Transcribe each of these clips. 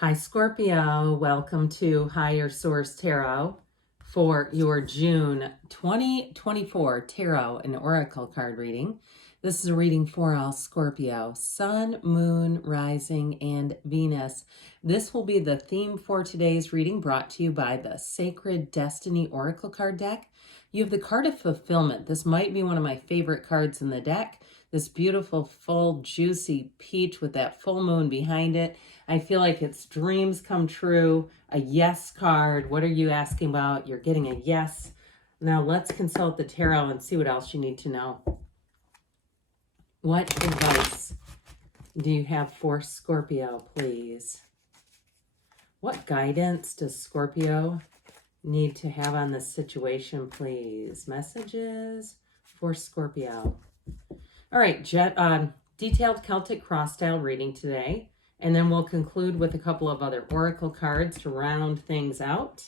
Hi, Scorpio. Welcome to Higher Source Tarot for your June 2024 Tarot and Oracle card reading. This is a reading for all Scorpio, Sun, Moon, Rising, and Venus. This will be the theme for today's reading, brought to you by the Sacred Destiny Oracle card deck. You have the card of fulfillment. This might be one of my favorite cards in the deck. This beautiful, full, juicy peach with that full moon behind it. I feel like it's dreams come true, a yes card. What are you asking about? You're getting a yes. Now let's consult the tarot and see what else you need to know. What advice do you have for Scorpio, please? What guidance does Scorpio need to have on this situation, please? Messages for Scorpio. All right, detailed Celtic cross style reading today. And then we'll conclude with a couple of other oracle cards to round things out.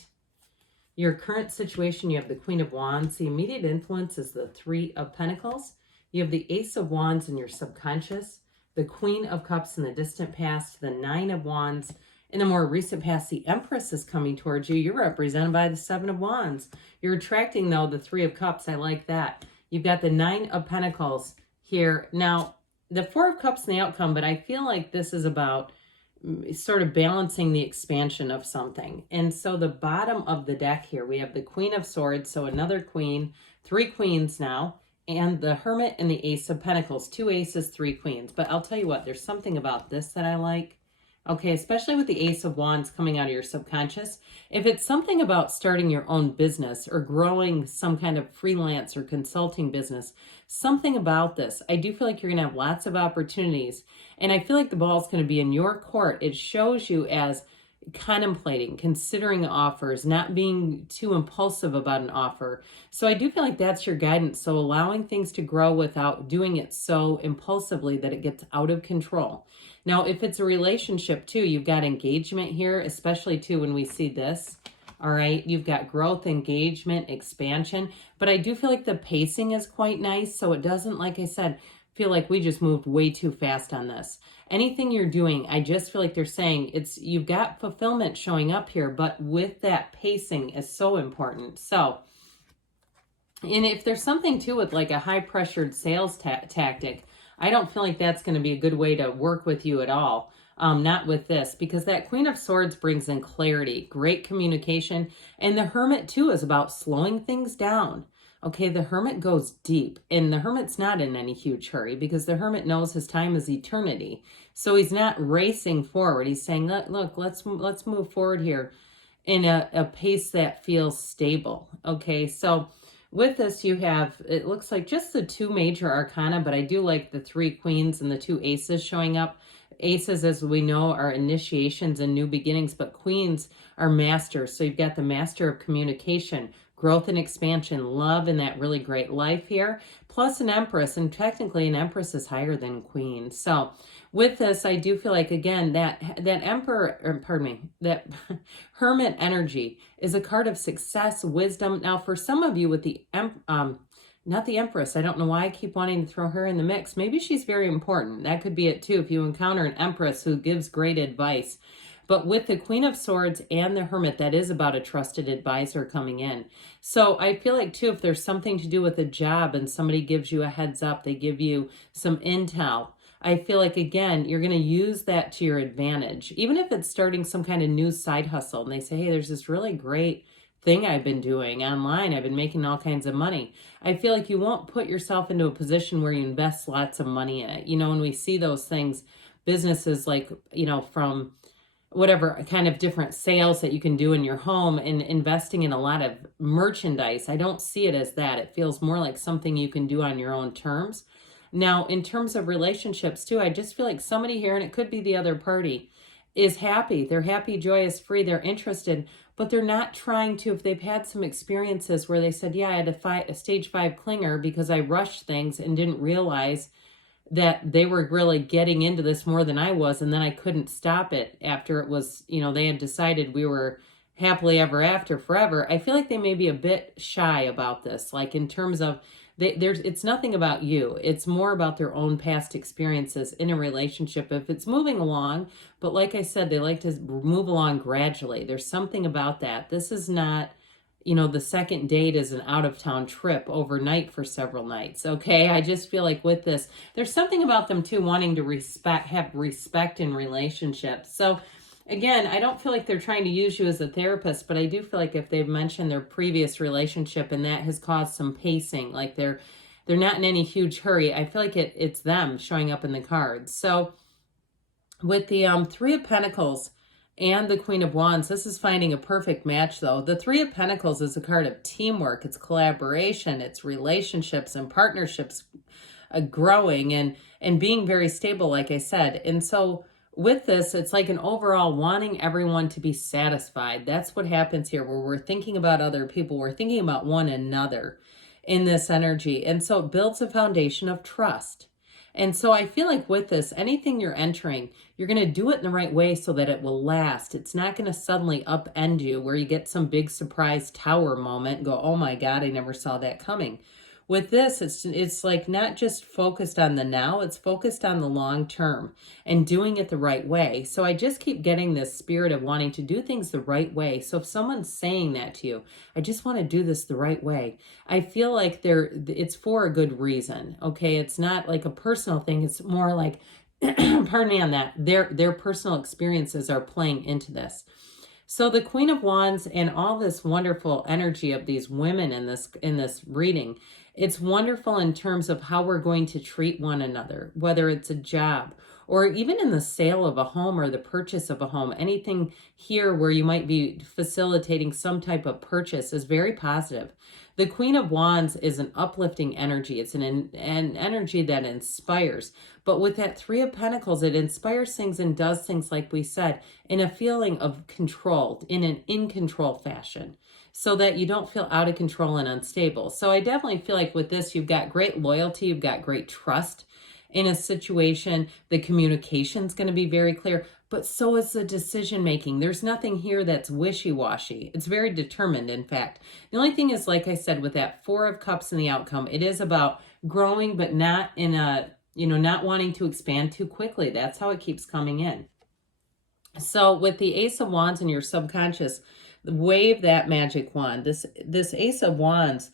Your current situation, you have the Queen of Wands. The immediate influence is the Three of Pentacles. You have the Ace of Wands in your subconscious, the Queen of Cups in the distant past, the Nine of Wands. In the more recent past, the Empress is coming towards you. You're represented by the Seven of Wands. You're attracting, though, the Three of Cups. I like that. You've got the Nine of Pentacles here. Now, the Four of Cups in the outcome, but I feel like this is about sort of balancing the expansion of something. And so the bottom of the deck here, we have the Queen of Swords, so another queen, three queens now, and the Hermit and the Ace of Pentacles, two aces, three queens. But I'll tell you what, there's something about this that I like. Okay, especially with the Ace of Wands coming out of your subconscious. If it's something about starting your own business or growing some kind of freelance or consulting business, something about this, I do feel like you're going to have lots of opportunities. And I feel like the ball's going to be in your court. It shows you as contemplating, considering offers, not being too impulsive about an offer. So I do feel like that's your guidance. So allowing things to grow without doing it so impulsively that it gets out of control. Now, if it's a relationship too, you've got engagement here, especially too when we see this. All right, you've got growth, engagement, expansion, but I do feel like the pacing is quite nice. So it doesn't, like I said, feel like we just moved way too fast on this. Anything you're doing, I just feel like they're saying you've got fulfillment showing up here, but with that pacing is so important. So, and if there's something too with like a high pressured sales tactic, I don't feel like that's going to be a good way to work with you at all. Not with this, because that Queen of Swords brings in clarity, great communication. And the Hermit too is about slowing things down. Okay, the Hermit goes deep, and the Hermit's not in any huge hurry because the Hermit knows his time is eternity. So he's not racing forward. He's saying, look, let's move forward here in a pace that feels stable. Okay, so with this, you have, it looks like just the two major arcana, but I do like the three queens and the two aces showing up. Aces, as we know, are initiations and new beginnings, but queens are masters. So you've got the master of communication, growth and expansion, love, and that really great life here, plus an Empress, and technically an Empress is higher than Queen. So with this, I do feel like, again, that that Hermit energy is a card of success, wisdom. Now, for some of you with the not the Empress, I don't know why I keep wanting to throw her in the mix. Maybe she's very important. That could be it too, if you encounter an Empress who gives great advice. But with the Queen of Swords and the Hermit, that is about a trusted advisor coming in. So I feel like, too, if there's something to do with a job and somebody gives you a heads up, they give you some intel, I feel like, again, you're going to use that to your advantage. Even if it's starting some kind of new side hustle and they say, hey, there's this really great thing I've been doing online. I've been making all kinds of money. I feel like you won't put yourself into a position where you invest lots of money in it. You know, when we see those things, businesses like, you know, from whatever kind of different sales that you can do in your home and investing in a lot of merchandise, I don't see it as that. It feels more like something you can do on your own terms. Now, in terms of relationships too, I just feel like somebody here, and it could be the other party, is happy. They're happy, joyous, free. They're interested, but they're not trying to, if they've had some experiences where they said, yeah, I had a stage 5 clinger because I rushed things and didn't realize that they were really getting into this more than I was, and then I couldn't stop it after it was, you know, they had decided we were happily ever after forever. I feel like they may be a bit shy about this, like in terms of it's nothing about you. It's more about their own past experiences in a relationship. If it's moving along, but like I said, they like to move along gradually. There's something about that. This is not, the second date is an out of town trip overnight for several nights. Okay. I just feel like with this, there's something about them too wanting to have respect in relationships. So again, I don't feel like they're trying to use you as a therapist, but I do feel like if they've mentioned their previous relationship and that has caused some pacing, like they're not in any huge hurry, I feel like it's them showing up in the cards. So with the Three of Pentacles and the Queen of Wands, this is finding a perfect match though. The Three of Pentacles is a card of teamwork, it's collaboration, it's relationships and partnerships growing and being very stable, like I said. And so with this, it's like an overall wanting everyone to be satisfied. That's what happens here, where we're thinking about other people. We're thinking about one another in this energy. And so it builds a foundation of trust. And so I feel like with this, anything you're entering, you're going to do it in the right way so that it will last. It's not going to suddenly upend you where you get some big surprise tower moment and go, oh my God, I never saw that coming. With this, it's like not just focused on the now, it's focused on the long term and doing it the right way. So I just keep getting this spirit of wanting to do things the right way. So if someone's saying that to you, I just want to do this the right way, I feel like it's for a good reason. Okay, it's not like a personal thing. It's more like, pardon me on that, their personal experiences are playing into this. So the Queen of Wands and all this wonderful energy of these women in this reading, it's wonderful in terms of how we're going to treat one another, whether it's a job or even in the sale of a home or the purchase of a home. Anything here where you might be facilitating some type of purchase is very positive. The Queen of Wands is an uplifting energy. It's an energy that inspires. But with that Three of Pentacles, it inspires things and does things, like we said, in a feeling of control, in an in-control fashion, so that you don't feel out of control and unstable. So I definitely feel like with this, you've got great loyalty, you've got great trust in a situation. The communication's going to be very clear, but so is the decision making. There's nothing here that's wishy-washy. It's very determined, in fact. The only thing is, like I said, with that Four of Cups in the outcome, it is about growing, but not in a, not wanting to expand too quickly. That's how it keeps coming in. So with the Ace of Wands in your subconscious, wave that magic wand. This Ace of Wands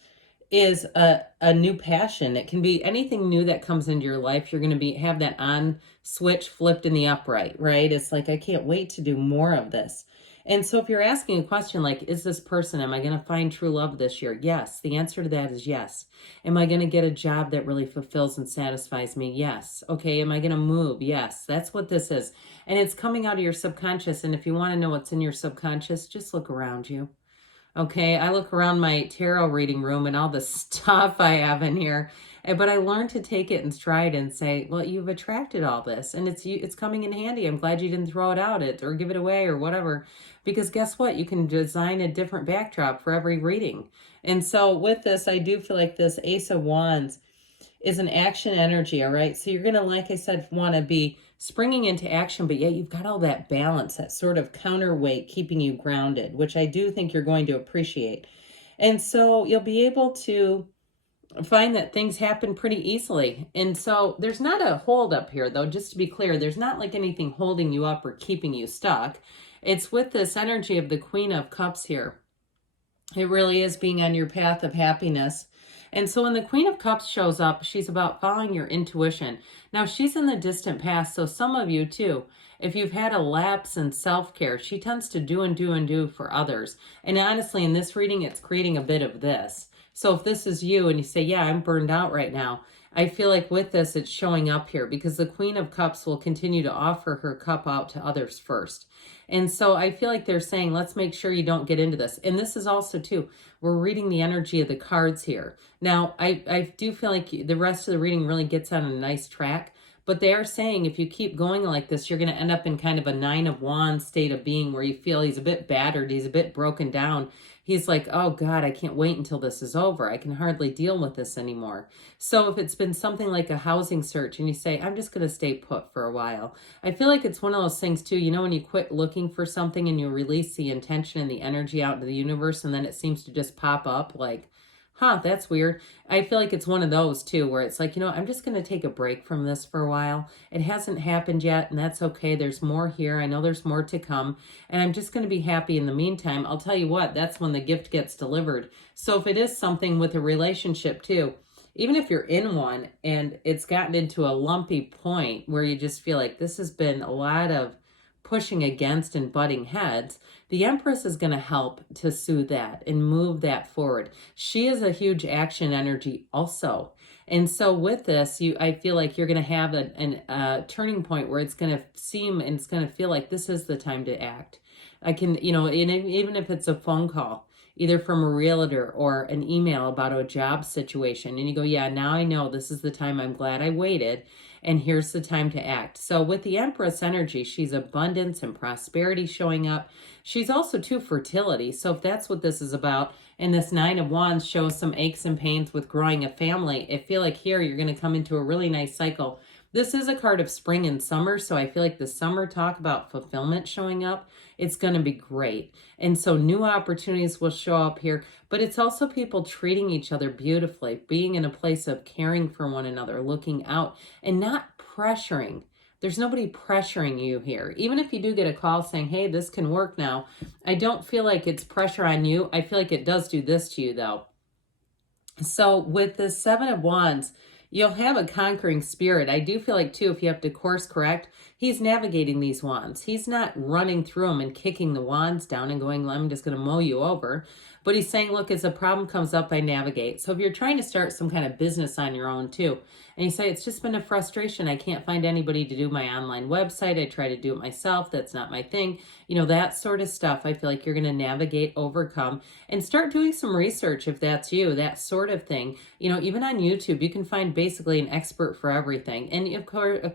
is a new passion. It can be anything new that comes into your life. You're going to have that on switch flipped in the upright, right? It's like, I can't wait to do more of this. And so if you're asking a question like, is this person, am I going to find true love this year? Yes. The answer to that is yes. Am I going to get a job that really fulfills and satisfies me? Yes. Okay. Am I going to move? Yes. That's what this is. And it's coming out of your subconscious. And if you want to know what's in your subconscious, just look around you. Okay, I look around my tarot reading room and all the stuff I have in here, but I learned to take it in stride and say, well, you've attracted all this and it's coming in handy. I'm glad you didn't throw it out or give it away or whatever, because guess what? You can design a different backdrop for every reading. And so with this, I do feel like this Ace of Wands is an action energy, all right? So you're going to, like I said, want to be springing into action, but yet you've got all that balance, that sort of counterweight keeping you grounded, which I do think you're going to appreciate. And so you'll be able to find that things happen pretty easily. And so there's not a hold up here, though, just to be clear. There's not like anything holding you up or keeping you stuck. It's with this energy of the Queen of Cups here. It really is being on your path of happiness. And so when the Queen of Cups shows up, she's about following your intuition. Now, she's in the distant past, so some of you too, if you've had a lapse in self-care, she tends to do and do and do for others. And honestly, in this reading, it's creating a bit of this. So if this is you and you say, yeah, I'm burned out right now, I feel like with this, it's showing up here because the Queen of Cups will continue to offer her cup out to others first. And so I feel like they're saying, let's make sure you don't get into this. And this is also too, we're reading the energy of the cards here. Now, I do feel like the rest of the reading really gets on a nice track, but they are saying if you keep going like this, you're going to end up in kind of a Nine of Wands state of being where you feel he's a bit battered, he's a bit broken down. He's like, oh God, I can't wait until this is over. I can hardly deal with this anymore. So if it's been something like a housing search and you say, I'm just going to stay put for a while. I feel like it's one of those things too, when you quit looking for something and you release the intention and the energy out into the universe and then it seems to just pop up like, Huh, that's weird. I feel like it's one of those too, where it's like, I'm just going to take a break from this for a while. It hasn't happened yet, and that's okay. There's more here. I know there's more to come, and I'm just going to be happy in the meantime. I'll tell you what, that's when the gift gets delivered. So if it is something with a relationship too, even if you're in one and it's gotten into a lumpy point where you just feel like this has been a lot of pushing against and butting heads, the Empress is going to help to soothe that and move that forward. She is a huge action energy also. And so with this, I feel like you're going to have a turning point where it's going to seem and it's going to feel like this is the time to act. I can, even if it's a phone call, either from a realtor or an email about a job situation, and you go, yeah, now I know this is the time. I'm glad I waited, and here's the time to act. So with the Empress energy, she's abundance and prosperity showing up. She's also too fertility. So if that's what this is about, and this Nine of Wands shows some aches and pains with growing a family, I feel like here you're going to come into a really nice cycle. This is a card of spring and summer, so I feel like the summer talk about fulfillment showing up, it's going to be great. And so new opportunities will show up here, but it's also people treating each other beautifully, being in a place of caring for one another, looking out, and not pressuring. There's nobody pressuring you here. Even if you do get a call saying, hey, this can work now, I don't feel like it's pressure on you. I feel like it does do this to you, though. So with the Seven of Wands, you'll have a conquering spirit. I do feel like, too, if you have to course correct, he's navigating these wands. He's not running through them and kicking the wands down and going, I'm just going to mow you over. But he's saying, look, as a problem comes up, I navigate. So if you're trying to start some kind of business on your own, too, and you say, it's just been a frustration. I can't find anybody to do my online website. I try to do it myself. That's not my thing. That sort of stuff, I feel like you're going to navigate, overcome, and start doing some research if that's you, that sort of thing. Even on YouTube, you can find basically an expert for everything. And of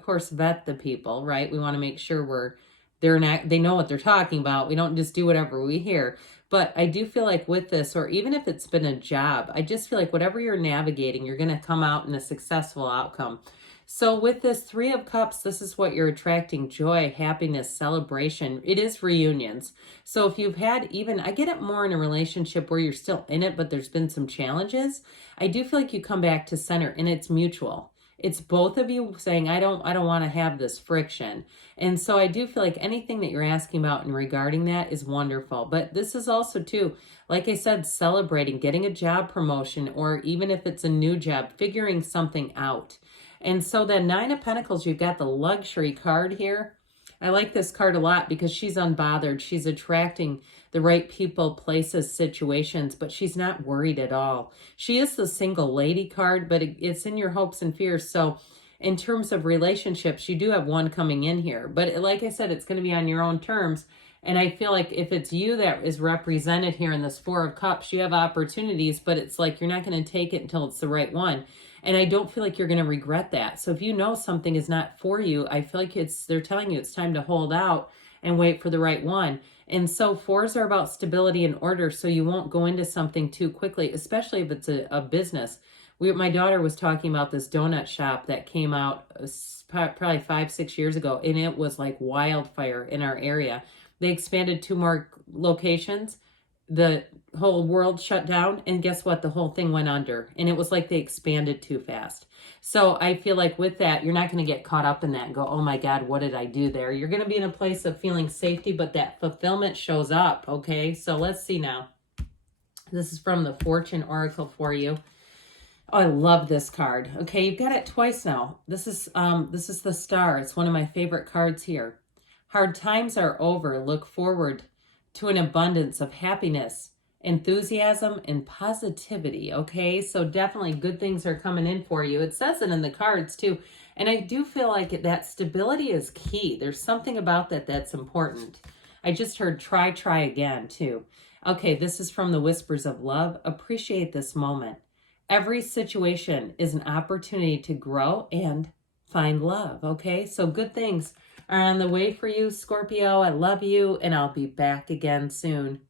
course, vet the people, right? We want to make sure they know what they're talking about. We don't just do whatever we hear. But I do feel like with this, or even if it's been a job, I just feel like whatever you're navigating, you're going to come out in a successful outcome. So with this Three of Cups, this is what you're attracting: joy, happiness, celebration. It is reunions. So if you've had I get it more in a relationship where you're still in it, but there's been some challenges. I do feel like you come back to center and it's mutual. It's both of you saying, I don't want to have this friction. And so I do feel like anything that you're asking about and regarding that is wonderful. But this is also too, like I said, celebrating, getting a job promotion, or even if it's a new job, figuring something out. And so the Nine of Pentacles, you've got the luxury card here. I like this card a lot because she's unbothered. She's attracting the right people, places, situations, but she's not worried at all. She is the single lady card, but it's in your hopes and fears. So in terms of relationships, you do have one coming in here. But like I said, it's going to be on your own terms. And I feel like if it's you that is represented here in this Four of Cups, you have opportunities, but it's like you're not going to take it until it's the right one. And I don't feel like you're going to regret that. So if you know something is not for you, I feel like they're telling you it's time to hold out and wait for the right one. And so fours are about stability and order, so you won't go into something too quickly, especially if it's a business. My daughter was talking about this donut shop that came out probably 5-6 years ago, and it was like wildfire in our area. They expanded 2 more locations. The whole world shut down, and guess what? The whole thing went under, and it was like they expanded too fast. So I feel like with that, you're not going to get caught up in that and go, oh my God, what did I do there? You're going to be in a place of feeling safety, but that fulfillment shows up. Okay, so let's see now. This is from the Fortune Oracle for you. Oh, I love this card. Okay, you've got it twice now. This is the Star. It's one of my favorite cards here. Hard times are over. Look forward to an abundance of happiness, enthusiasm, and positivity. Okay, so definitely good things are coming in for you. It says it in the cards too. And I do feel like that stability is key. There's something about that that's important. I just heard try again too. Okay, this is from the Whispers of Love. Appreciate this moment. Every situation is an opportunity to grow and find love. Okay, so good things are on the way for you, Scorpio. I love you, and I'll be back again soon.